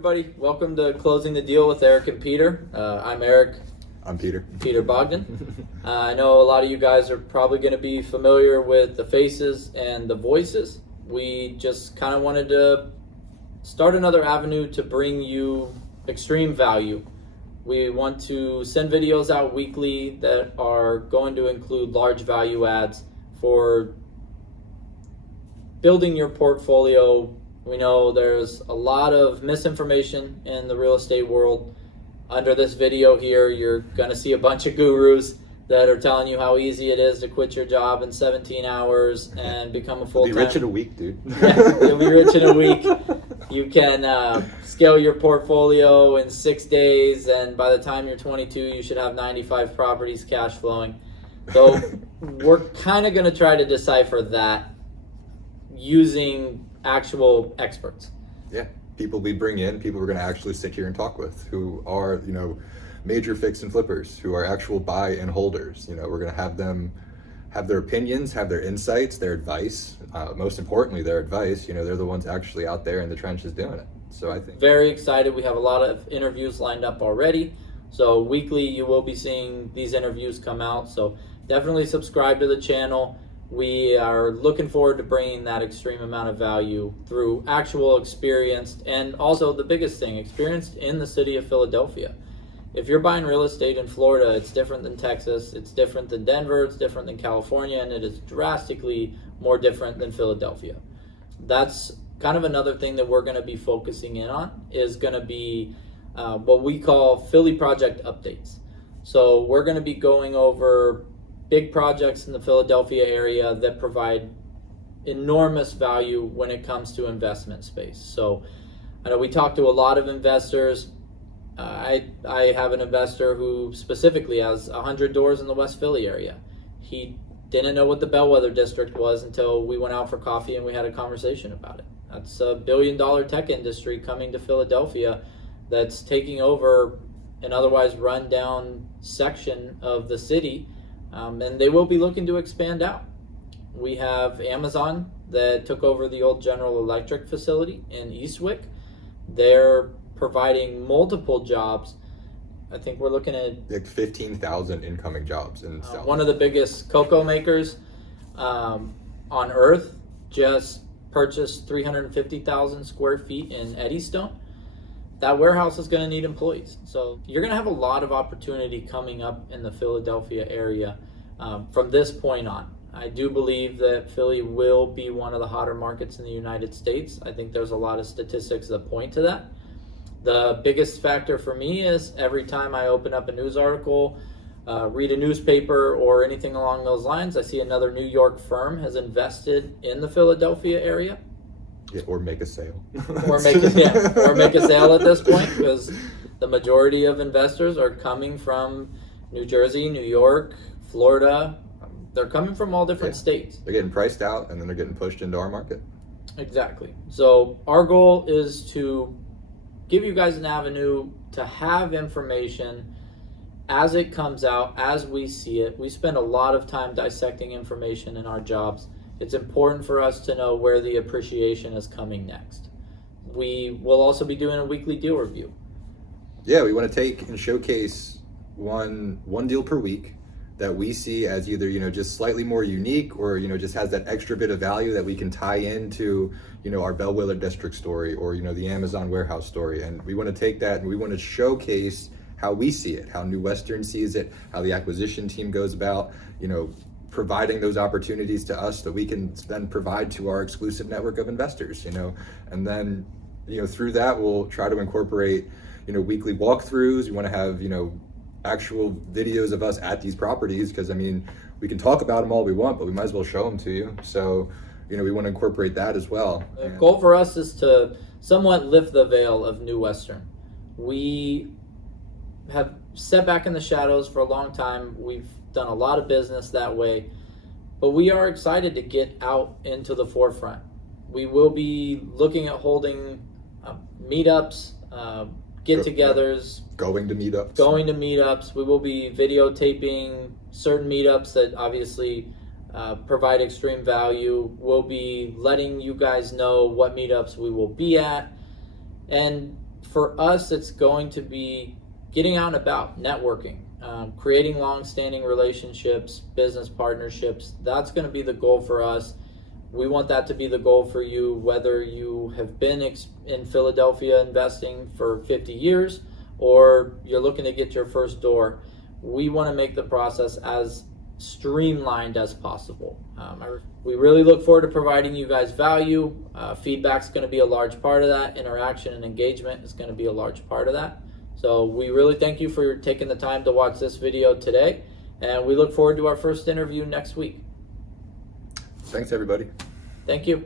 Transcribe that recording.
everybody. Welcome to Closing the Deal with Eric and Peter. I'm Eric. I'm Peter. Peter Bogdan. I know a lot of you guys are probably going to be familiar with the faces and the voices. We just kind of wanted to start another avenue to bring you extreme value. We want to send videos out weekly that are going to include large value adds for building your portfolio. We know there's a lot of misinformation in the real estate world. Under this video here, you're going to see a bunch of gurus that are telling you how easy it is to quit your job in 17 hours and become a full-time. Be rich in a week, dude. Yeah, you'll be rich in a week. You can scale your portfolio in 6 days, and by the time you're 22, you should have 95 properties cash flowing. So we're kind of going to try to decipher that using actual experts. Yeah, people we bring in, people we're going to actually sit here and talk with, who are, major fix and flippers, who are actual buy and holders. We're going to have them have their opinions, have their insights, their advice. Most importantly, their advice. They're the ones actually out there in the trenches doing it. So I think very excited. We have a lot of interviews lined up already. So weekly, you will be seeing these interviews come out. So definitely subscribe to the channel. We are looking forward to bringing that extreme amount of value through actual experienced, and also the biggest thing, experienced in the city of Philadelphia. If you're buying real estate in Florida, it's different than Texas, it's different than Denver, it's different than California, and it is drastically more different than Philadelphia. That's kind of another thing that we're going to be focusing in on, is going to be what we call Philly project updates. So we're going to be going over big projects in the Philadelphia area that provide enormous value when it comes to investment space. So I know we talk to a lot of investors. I have an investor who specifically has 100 doors in the West Philly area. He didn't know what the Bellwether District was until we went out for coffee and we had a conversation about it. That's a $1 billion tech industry coming to Philadelphia that's taking over an otherwise run-down section of the city. And they will be looking to expand out. We have Amazon that took over the old General Electric facility in Eastwick. They're providing multiple jobs. I think we're looking at like 15,000 incoming jobs in South. One of the biggest cocoa makers on earth just purchased 350,000 square feet in Eddystone. That warehouse is going to need employees. So you're going to have a lot of opportunity coming up in the Philadelphia area from this point on. I do believe that Philly will be one of the hotter markets in the United States. I think there's a lot of statistics that point to that. The biggest factor for me is every time I open up a news article, read a newspaper or anything along those lines, I see another New York firm has invested in the Philadelphia area. Yeah, or make a sale. or make a sale at this point, because the majority of investors are coming from New Jersey, New York, Florida. They're coming from all different states. They're getting priced out and then they're getting pushed into our market. Exactly. So our goal is to give you guys an avenue to have information as it comes out, as we see it. We spend a lot of time dissecting information in our jobs. It's important for us to know where the appreciation is coming next. We will also be doing a weekly deal review. Yeah, we want to take and showcase one deal per week that we see as either, just slightly more unique or, just has that extra bit of value that we can tie into, our Bellwether District story or, the Amazon warehouse story. And we want to take that and we want to showcase how we see it, how New Western sees it, how the acquisition team goes about, providing those opportunities to us that we can then provide to our exclusive network of investors, and then, through that, we'll try to incorporate, weekly walkthroughs. We want to have, actual videos of us at these properties, because we can talk about them all we want, but we might as well show them to you. So, we want to incorporate that as well. The goal for us is to somewhat lift the veil of New Western. We have sat back in the shadows for a long time. We've done a lot of business that way, but we are excited to get out into the forefront. We will be looking at holding meetups, get-togethers, going to meetups. We will be videotaping certain meetups that obviously provide extreme value. We'll be letting you guys know what meetups we will be at, and for us, it's going to be getting out and about, networking, creating long-standing relationships, business partnerships. That's going to be the goal for us. We want that to be the goal for you, whether you have been in Philadelphia investing for 50 years or you're looking to get your first door. We want to make the process as streamlined as possible. We really look forward to providing you guys value. Feedback's going to be a large part of that. Interaction and engagement is going to be a large part of that. So we really thank you for taking the time to watch this video today, and we look forward to our first interview next week. Thanks, everybody. Thank you.